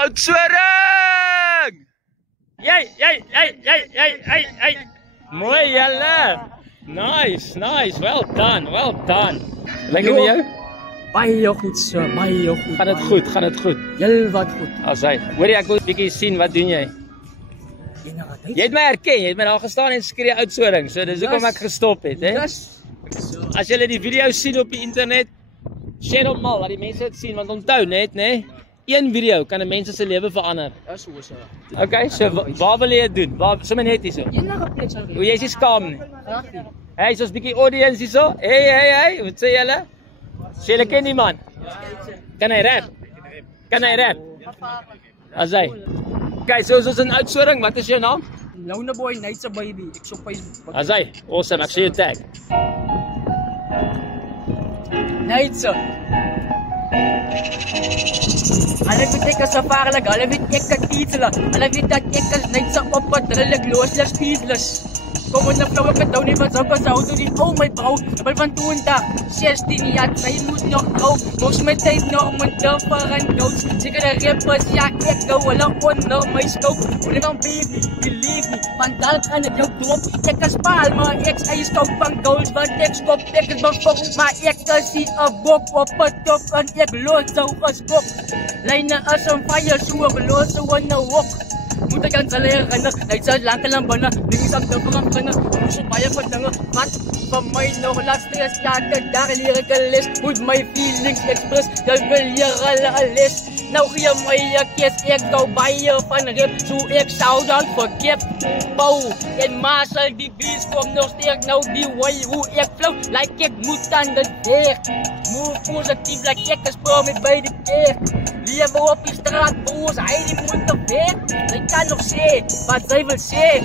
Oudtshoorn! Jy. Mooi julle. Nice. Well done. Lekker met jou? Baie goed so, baie goed. Gaan dit goed? Heel wat goed. Asai. Hoorie, ek wil 'n bietjie sien wat doen jy? Jy het my herken, jy het my daar gestaan en skree Oudtshoorn. So dis hoekom ek gestop het, hè? As julle die video sien op die internet, share hom mal, laat die mense dit sien, want onthou net, né? Een video kan 'n mens se lewe verander. Dis so. Okay, so waar wil jy dit doen? Waar sommer net hier so? Enige plek sal Hoe jy is skaam nie. Hey, soos bietjie audience hier so. Hey, wat sê julle? Sê julle ken die man? Kan hy rap? Asai. Okay, so ons in Oudtshoorn, wat is jou naam? Lone Boy Nights a Baby. Ek so Facebook. Asai, awesome, ek sien jou tag. Nights. Hulle weet ek is gevaarlik, hulle weet ek kan tietsel. Hulle weet dat ek is nights op pad, hulle looslik speedless. Kom ons nou ek het nou nie wat sou doen die ou my vrou, maar van 2016 jaar, sy moet nog trou. Mos my tyd nog met duffer en doos. Seker die rappers, ja ek gou hulle onder my skou. Hulle van baby, believe me, van dan kan ek jou drop. Ek is paal, maar ek is skou van goals, want ek skop, ek is befok. Maar ek is die bok op het top en ek los so geskop. Lyne is on fire, so los so in the walk. Moet ek aan hulle herinner, hy sê lank en binne, dinge op die program binne, moes ek baie van dinge, wat van my nog laat stress, ja, daar leer ek 'n les, moet my feelings express, jy wil leer hulle 'n les, nou gee my 'n kies, ek gou baie van rap, so ek sou dan verkeerd, bou, en Marshall die beats kom nog sterk, nou die way, hoe ek flow, like ek moet aan de deur, move positief, like ek is voor met by die keer, lewe op die straat, boos, hy die moet te ver, kan nog sê, wat sy wil sê.